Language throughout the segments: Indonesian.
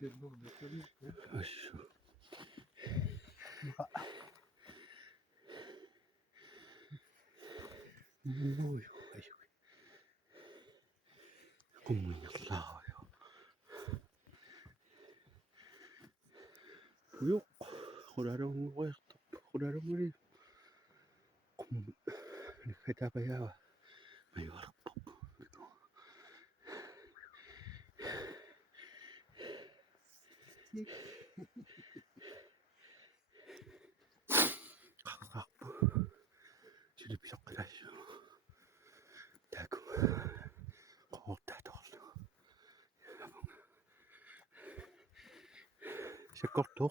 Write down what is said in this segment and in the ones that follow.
아이씨. 뭐요? 아이고. 공문이 올라와요. 요, 호라롱 뭐야? 호라롱 우리 공문. 그다 봐야. 아이고. 각각 지리 비석하시오. 대구 거기다 뒀어. 색깔도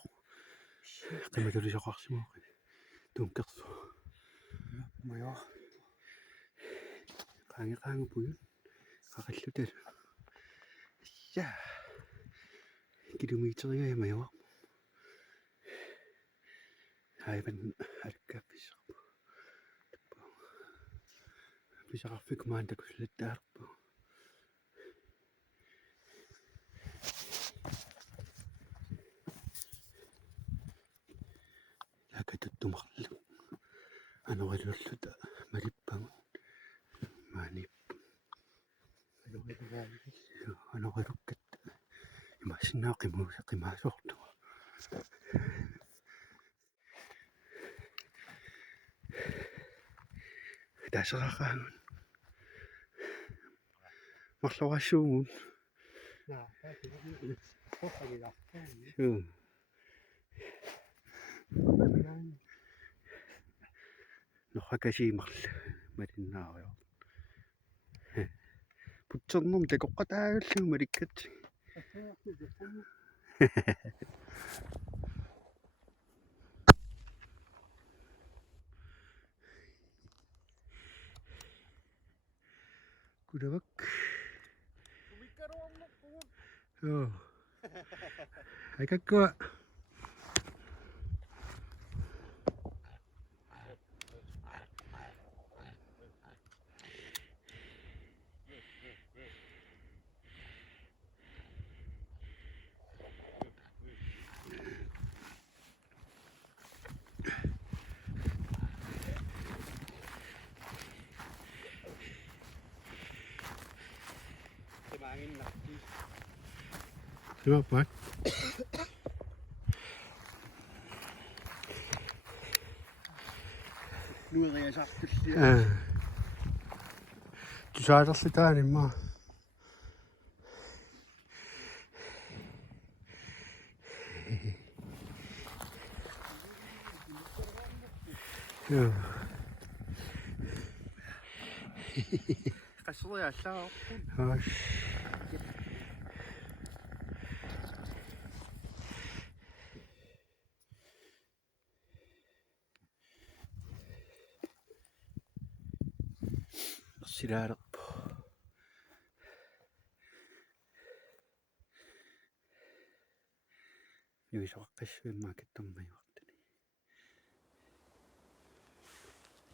그만 들으셔 가시면 눈꼈어. 뭐야? 강에 보여? 가갈 때 야 기름이 있잖아요, 뭐야? 아이번 할까 비석 앞에 그만 대고 실렸다. كتبت مخلو أنا وجدت مريبا ماني أنا وجدت ما شنا قيمة شغل دا شغال مخلو عشون نخاكشي مخل مريناو요 붙였놈 대고 까다 머리겠지. 구르박. 아이가 거. Đúng không? 주저앉았을 때 아니면 Kasloja sao? 시라락 여기서 가까이 막했던 많이 왔더니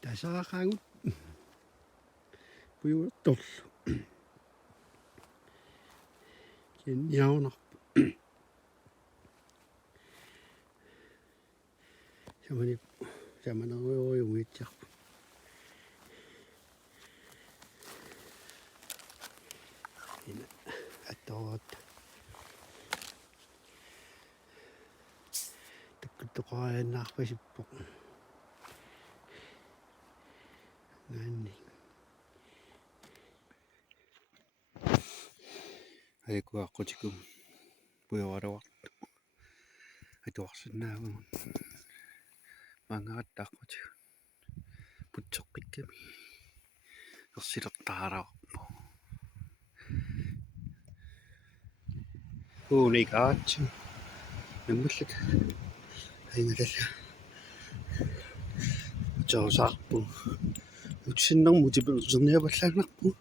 다시 가고 보여 또 nhau nó chama nó ôi ôi chắc to 또 coi nạc phải bụng này 아이고 아까 지금 보여와라 왔다 아이고 왔었나 망하다 지금 부쩍 삐겸이 싫었다 알아 내가 지금 너무슬 아이가 됐어 저 사고 친동 무집을 좀 해봤을 고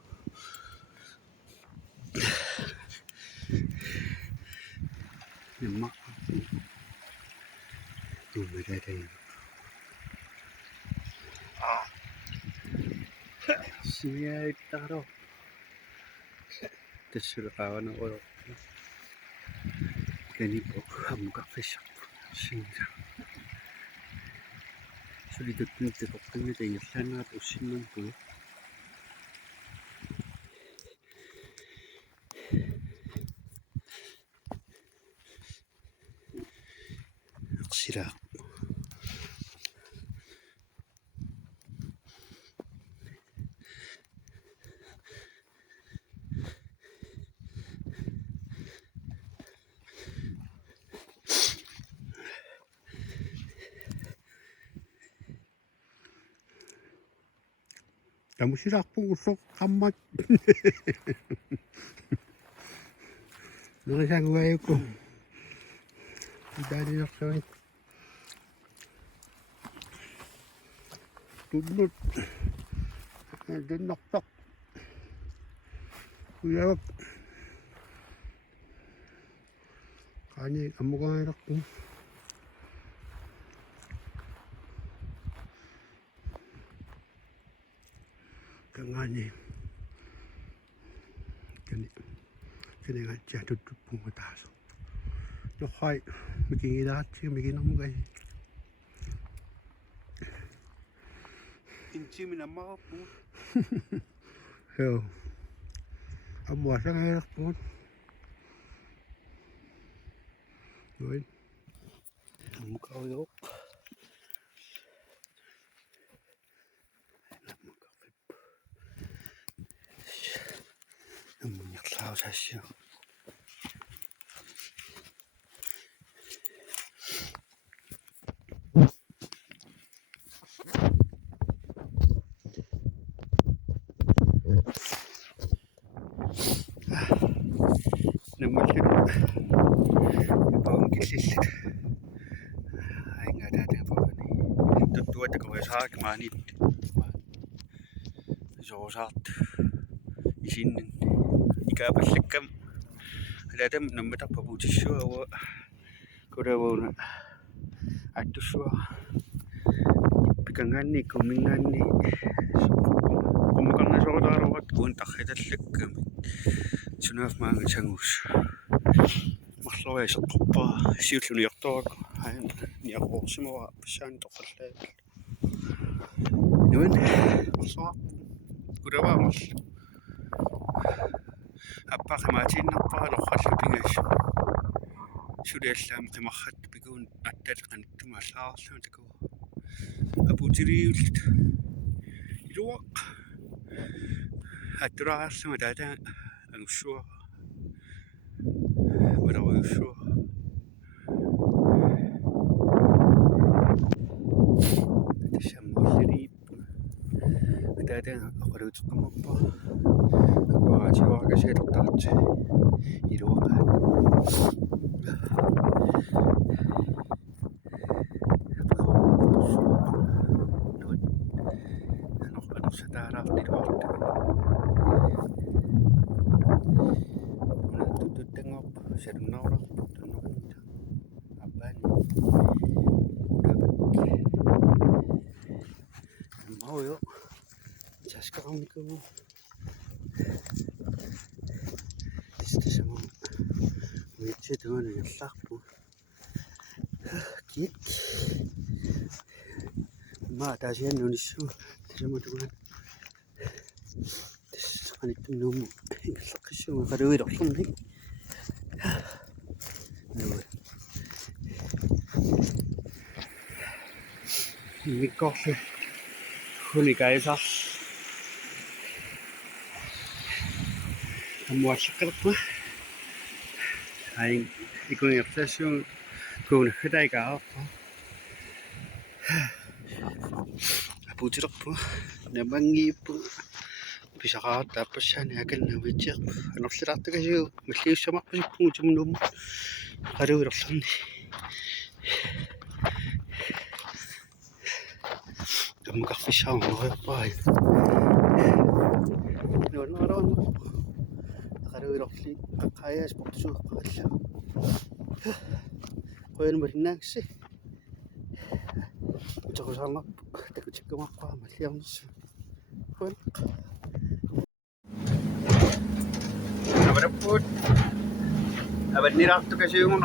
막 너무 잘해 시에 따로 대수를 가는 거요 Kani po amukafish singa. Solidutun tekoktungi tengirlana tusinnan po. Sira. Kamu sirak po usok kamat. Nakasang wayo ko. Dali na sa tudlot. Doon naktak. Kuyap. Kanya kamu kanak po. Kangani. Kani nga siya tutut po mataso. Nokay. Makingilat siya. Makinang gay. Inci minamah po. Yo. Amuasa ngayak po. Yun. Amukaw yok. Amunyak lao sa siya. Namulit. Bawang kisis. Ay nga dati po. Tutuwa ko sa manit. Zosat. Isin ikapaslikam. Adam namatak pabutisyo awa. Kurawa na. Atuswa. Pikangani kumingani. Kumakang na sa katarawat kung takhitatlikam. Sunaf mga sangus. Maklaway sa kopa. Siyutlo ni Yaktok. Ayan. Ni ako sumawa. Pasan tokalay. Yun. Maswak. Kurawa mas. Apa kamatin na pa. Lokal pingas. Sudah Islam kimakhat. Bikun atat kan tumasaw. Abu tiri ulit. Iluwak. Aturas sama dada. Ang uswa. Wala uswa. Tasamulirip. Dada ako rin ito kumapa. Nagwajiwa kasi doktat. Iluwakan. Ano sa taraf ni doktor. Tengok sedang naurak tengok aban mau yuk jas kami ke itu semua ngecek dengan yang sakpu kit ma ada sih Indonesia sama dengan sekali itu nemu sakit semua kada wirok nih. Ini kopi, huni kaisa. Kamu asyik apa? Aing ikut ngerti kau nak kedai kau. Abu jeruk pun, nabangi pun. Bisa kau dapat sana akan nabijak. Anak serat tu kasi mesti sama pun cuma nom. Kado berasam ni. Kamu kafe sama apa? Orang kado berasam kaya seperti tu kaya. Kau yang berenang sih. Jangan salah, tak cakap apa masih yang tu. Apa dapat? Apa ni rak tu kasi yung